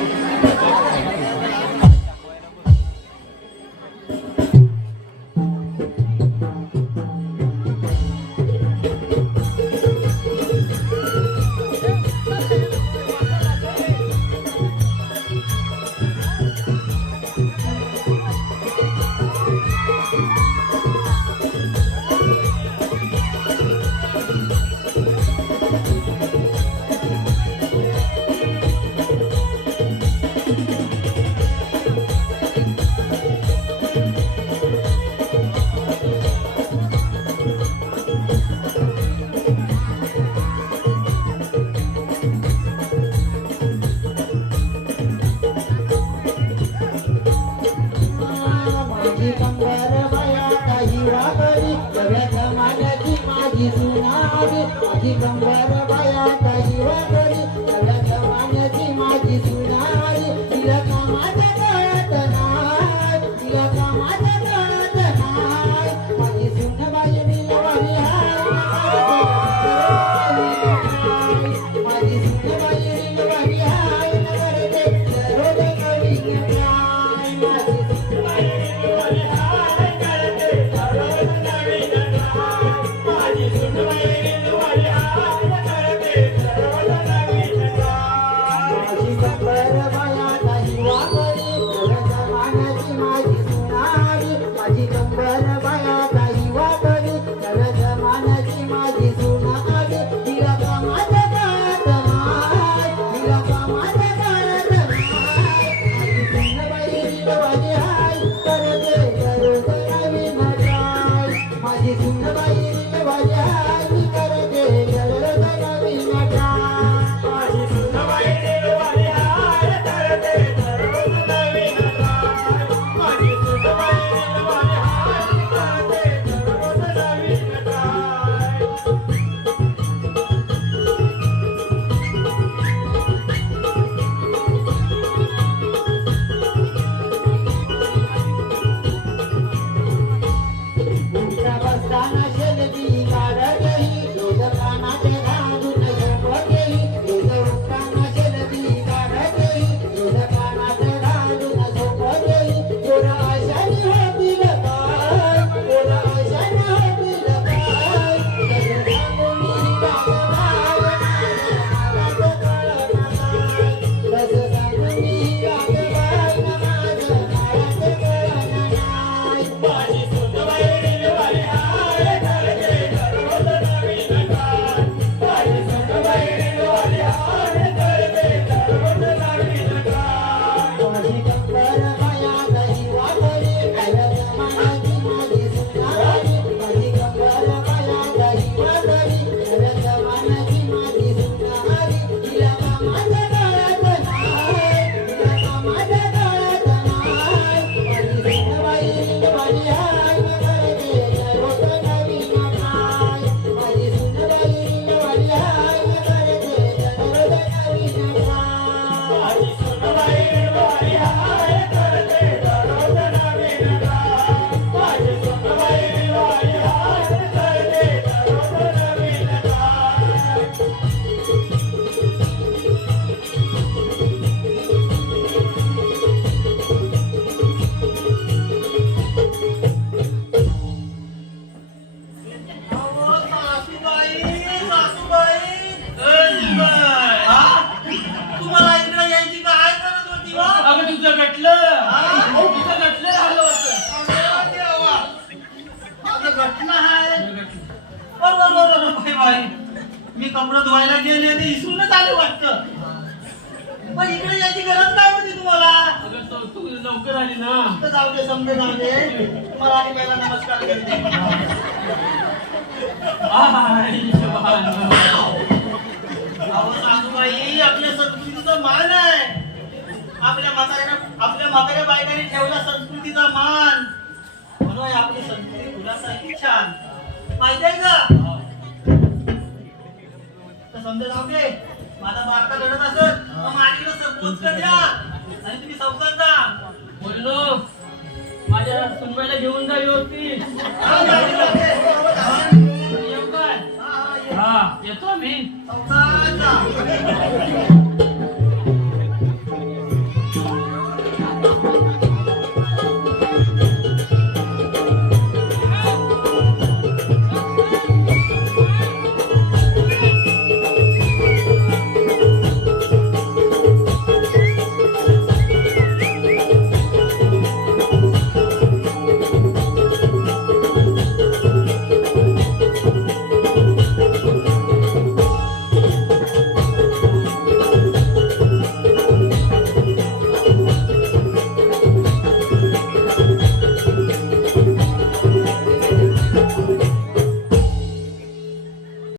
Amém. পাখি গঙ্গার বায়া कपडे धुवायला गेले ते इसरूनच आले वाटतं. पण इकडे यायची गरज काय होती तुम्हाला? लवकर आली ना. तर जाऊ दे समजे जाऊ दे. तुम्हाला आधी पहिला नमस्कार करते. सासूबाई आपल्या संस्कृतीचा मान आहे. आपल्या म्हाताऱ्यानं आपल्या म्हाताऱ्या बायकाने ठेवला संस्कृतीचा मान. म्हणून आपली संस्कृती तुला सारखी छान. माहिती आहे का? समजा जाऊ दे माझा बारका लढत असत माझी सपोज कर आणि तुम्ही जा. बोललो माझ्या सुनबाईला घेऊन जा होती हा येतो मी.